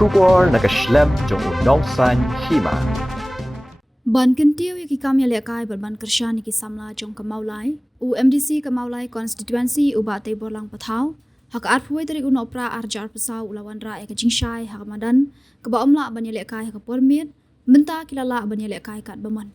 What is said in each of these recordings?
Shubor nakaslem jong unongsan hima. Ban kentiu ki kamya lekai berban kersyani ki samla jong kemaulai UMDC kemaulai constituency ubate borlang pathau hak arpuai dari unopra arjar pesau ulawan ra ek jingshai hak madan keba omla ban lekai hak permit menta kilala ban lekai kat baman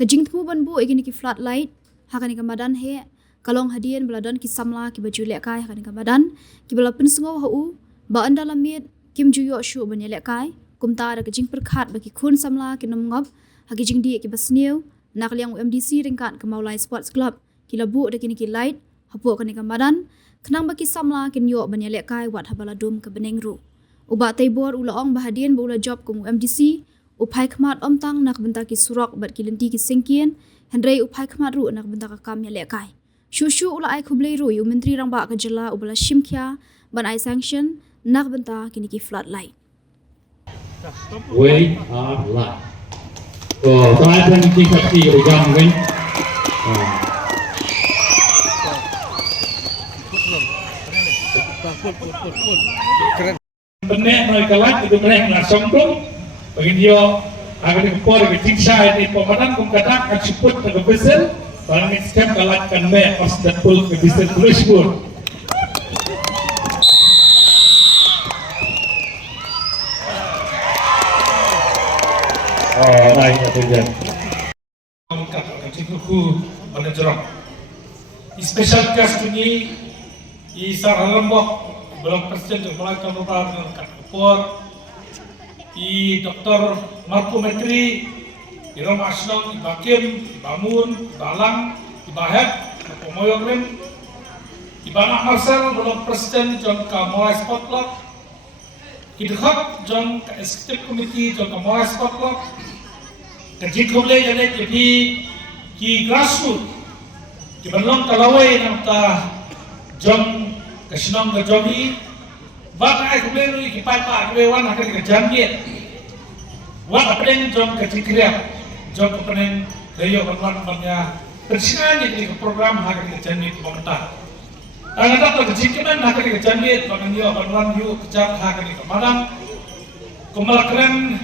kejing temu ban bu egini ki floodlight hak ni kemadan he kalong hadian beladon ki samla ki baju lekai hak ni kemadan ki bela pensengo hu ba andalamit kim juyo shu ban lekai kumta ada kejing perkhat bagi kun samla ki nomngop hagi jing di ki basniu nak liang UMDC ringkat ke Maulai Sports Club kila bu de kini ki light hapu kan ni kamadan kenang baki samla kin yo ban lekai wat habaladum ke benengru uba taibor ula ong bahadien bula job ku UMDC upai khmat omtang nak bentar ki surok bat ki lenti ki singkien hendrei upai khmat ru nak bentar ka kam lekai shushu ula ai khublei ru yu menteri rang ba ka jela ubala shimkhya ban ai sanction nak bentar kini ki floodlight we are live. Terakhir yang dikati ujang kan. Benar mereka lagi itu mereka langsung tu. Bagi dia agar dikepor ke tingshai di pemandan kumkatak aksiput ke besel. Barang ini sekarang kalahkan mereka pas dapul ke besel Kulishpur. Baik, Tuan. Angkat kecikuku menejerang. Special guest ini Isar Halambok belum presiden mulai tahun depan angkat kepor. Dr. Marco Metri, Iram Asnong, Ibakim, Bamun, Balang, Ibahek, Pemoyongrim, Ibana Marcel belum presiden John Mulai Sport Club. Kidhak John Executive Committee John Mulai Sport Club. Kejik kau boleh jadi ki grassroots, ki berlong kalawai namta jom kesenang kejomi, bagai kau boleh ki papa kau wan akan kejambiet, wan apa yang jom kejik kriap, jom kepeneng kayu berwan banyak persiapan ini ke program akan kejambiet pemerintah. Anak tak kejik kemen akan kejambiet, bahkan dia berwan yu kejap akan kemadang, kemalakran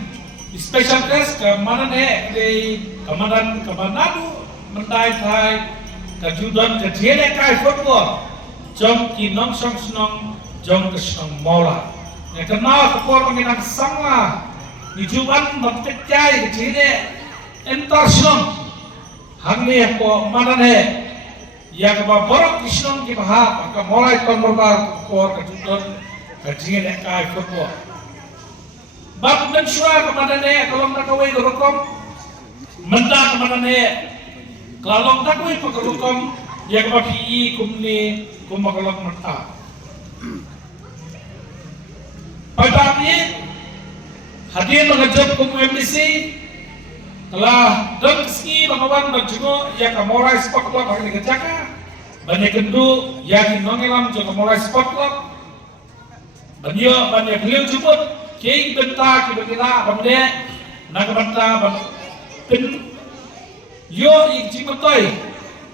special guest ke mana di kemadan ke Manado mendai thai ke Judan ke Jele kai football jom ki nong song snong jom ke snong mola yang kenal ke por mengenang sama di Juban berpecah ke Jele entar snong hang ni ko mana ya ke borok ki snong ki bahap ke mulai konverbar por ke Judan ke Jele kai football bab mensyua kepada nek kalau nak kawai kerukom menda kepada nek kalau tak kawai kerukom dia kepada PE kumni kumakalok merta pada ini hadir mengajak kum MDC telah dan keski bakawan berjungo ya Kamorai Sport Club akan dikejaka banyak kendu yang nongelam juga Kamorai Sport Club banyak beliau jemput Kei bentar kita bende nak bentar pen yo ikji betul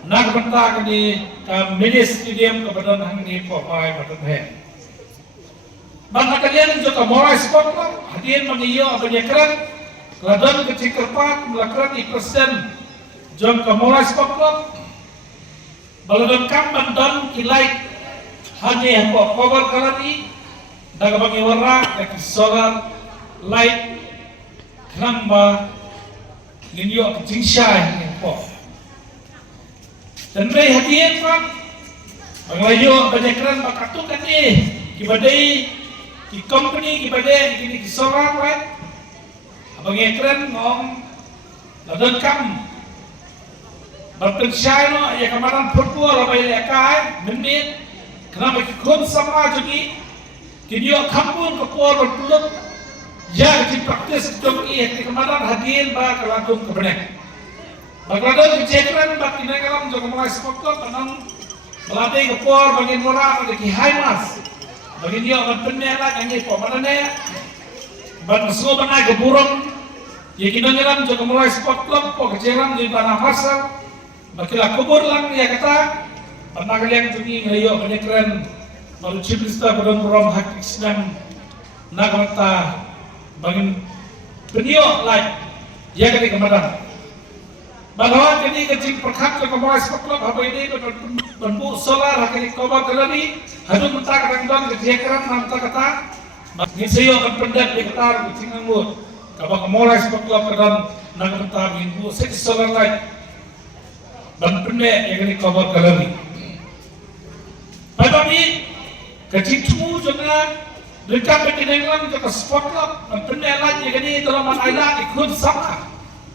nak bentar di mini stadium kebetulan hang ni popai betul he. Bangsa kalian juga Mulai Sport Club hadir mengiyo banyak keren keladon kecil kerpat melakukan persen jom ke Mulai Sport Club baladon kam bandan kilai hanya cover kalani daga bangi warna kaki solar light kramba linyo jingshai ni po dan rei hadiah kan banglayo banyak keren bakatukan kibadai ki company kibadai kini ki solar right banyak keren ngom ladon kam berpensyai no ya kemarin football apa ya kai menit kenapa ki kun sama jadi Kini kampung ke Kuala Lumpur, ya di praktis jom ini kemarin hadir bak langsung ke benek. Bagladon kecekran bak kini kalam jom Mulai Sport Club tenang melatih ke Kuala bagian orang ada ki Haimas, bagian dia akan benek lah yang ini pemandannya. Bak semua bangai ke burung, ya kini kalam jom Mulai Sport Club, pok kecekran di tanah masal, bakilah kubur lang ya kata, pernah kalian tungi ngayo banyak keren. Lalu cipta pada program hak Islam nakamata bangin penio like ya kali kemadan bahwa kini kecil perkat ke kemulai sekolah apa ini bentuk solar kali kobar kelari hadu mentah kerangdon kejekaran namta kata nisiyo kan pendat di ketar kecil nganggur kalau kemulai sekolah kedan nakamata bentuk seti solar light ban pendek ya kali kobar kelari pada ini kecil cuma jangan dekat berkenaan dengan sport club pendek lagi jadi dalam ayat ikut sama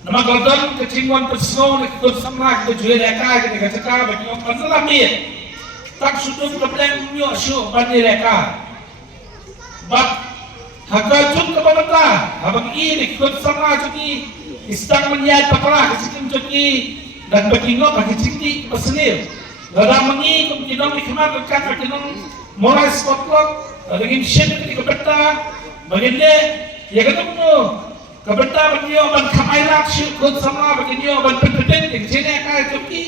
nama golden kecingwan persno ikut sama kita jual mereka kita cakap bagi orang penyelam ni tak sudah problem mio show bagi mereka but hakajun kepada abang ini ikut sama jadi istang menyat paklah kecing jadi dan bagi ngok bagi cingti pesenil dalam mengi kemungkinan ikhmat dekat berkenaan mulai sport club dengan shit di kebetulan baginda ya ketemu kebetulan beliau ban kamailat syukur sama beliau ban pendek di sini kai joki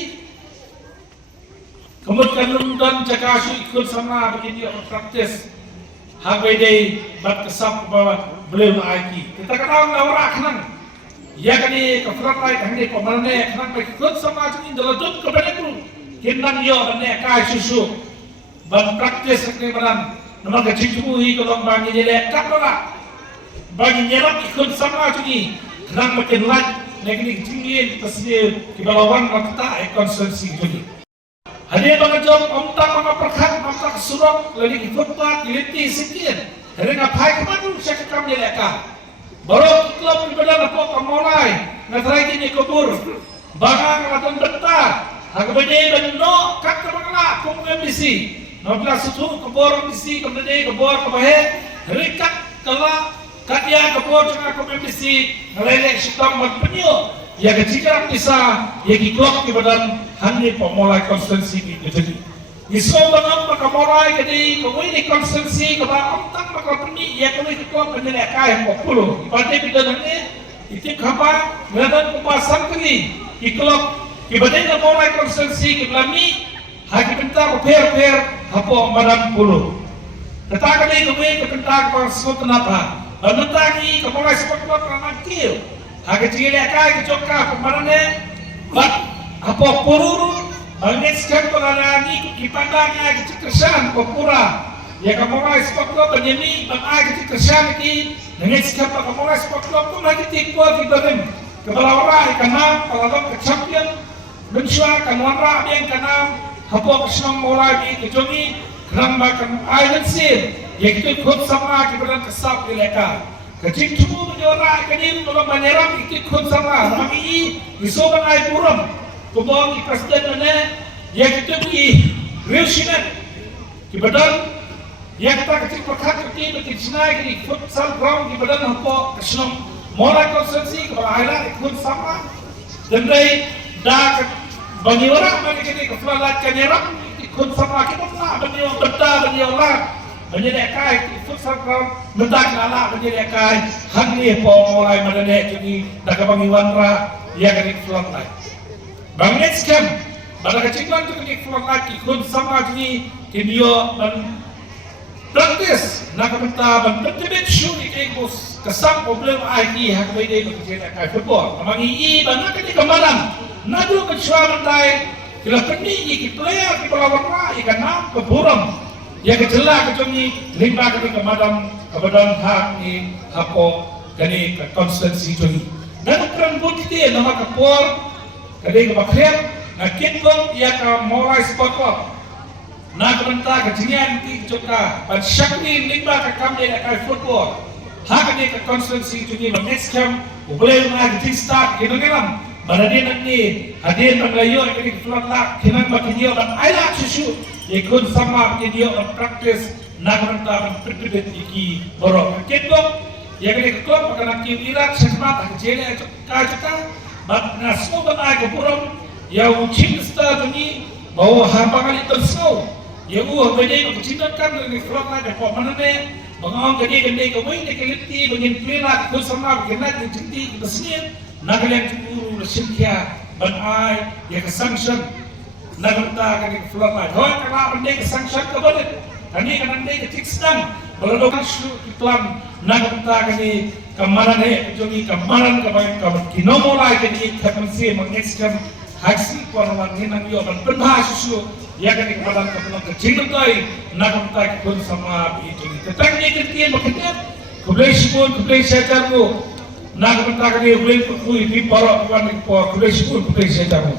kemudian lundan jaga syukur sama beliau praktis habai dei bat kesap bahwa beliau lagi kita katakan orang kenang ya kani kafrat lai kani pemerane kenang ikut sama jadi dalam kebetulan kindan yo ban kai susu ban praktis kebenaran nama kecil cumui kalau bagi jadi kapora bagi nyerap ikut sama jadi kerang makin lagi negeri tinggi tersebut kebalawan rakta konsensi jadi hadir bagi jom omtak mga perkat omtak surok lagi ikut tak diliti sekian hari ngapai kemana saya kekam jadi baru klub daripada napok kamulai ngatrai kini kubur bangang ratan bentar agabade benno kak kemana kung MDC 19 sutu kebor misi kemudian kebor kebahe rikat kala katya kebor dengan kompetisi ngelelek sitam penyo ya kecikam bisa ya giklok di badan handi pemulai konsensi itu jadi iso banam maka mulai jadi kewini konsensi keba omtak maka peni ya kewini giklok penyenek kaya 40 ibadah bidan ini itu kapa ngadan kupasan kini giklok ibadah mulai konsensi keblami haki bentar per hapo madam puluh. Tetapi kami kepentak pasuk kenapa? Bentar kemulai seperti apa kil. Haki ciri akai kecoka pemarane, bat hapo puru. Bangis kan pelarani kipandangnya kecikesan popura. Ya kemulai seperti apa penyemi bangai kecikesan ki. Dengan sikap kemulai seperti apa pun lagi tikwa di dalam. Kepala orang ikanam, kepala kecampion, bensua kanwara yang kanam. Hapo kesenang mulai di kejongi kerang makan air sir yang itu ikut sama keberan kesap di leka kecing cuma menyora kedim tolong menyerap itu ikut sama lagi isokan air burung kubang di presiden mana yang itu di real sinet keberan yang kita kecil perkat kecil di Cina di futsal ground keberan hapo kesenang mulai konsensi keberan air ikut sama dan dari dah bagi orang bagi kini kefulan kanyerap ikut sama kita nak bagi orang betah bagi orang menjadi kai ikut sama mentak lala menjadi kai hani mulai menjadi kini dah bagi wanra ya kini kefulan lagi bagi skam pada kecilan tu kini kefulan lagi ikut sama kini yo dan praktis nak betah dan betul show ini bos kesam problem ID hak beda menjadi kai football bagi i banyak kini kemarin nadu kecuali mentai bila peni iki player di pelawak lah ikan nam keburung ya kejelah kecuali limba ketika madam kebadan hak ni hapo kani konsensi jadi dan peran bukti nama kepor kani kebakhir nak kitong ia ka mulai spot nak mentah kejenian di joka pada syakni limba kekam dia kai football hak ni konsensi jadi next camp boleh nak di start kena pada dia nanti hadir melayu ini keluar lah kenang bagi dia dan ayat susu ikut sama bagi dia dan praktis nak mentah berdebit iki borok ketong ya kini keluar maka nanti irak sekemat kecilnya kacau bat nasu banai keburung ya ucing star ini bawa hampangan itu snow ya beda kecinakan ini keluar lagi kok mana deh bangun gede kawin keliti bangin pelak ikut sama bagi nak dijenti bersih nagalang cemburu resimkia banai ya kesanction nagalta kani floor line hoy kala bende kesanction ka badet kani kanande ke tiksang Kalau kasu iklan nak kita kini kemanan jongi kemanan kebaik kaman kinomolai kini kapansi mengeskan haksi korban ini nang yo kan berbahasa susu ya kini kemanan kapan kecil tai nak kita ikut sama itu tetapi ini ketian makanya kebelah sejarmu nak kita kini boleh pergi di para kawan kebelah sejarmu.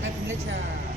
Hai pengecar.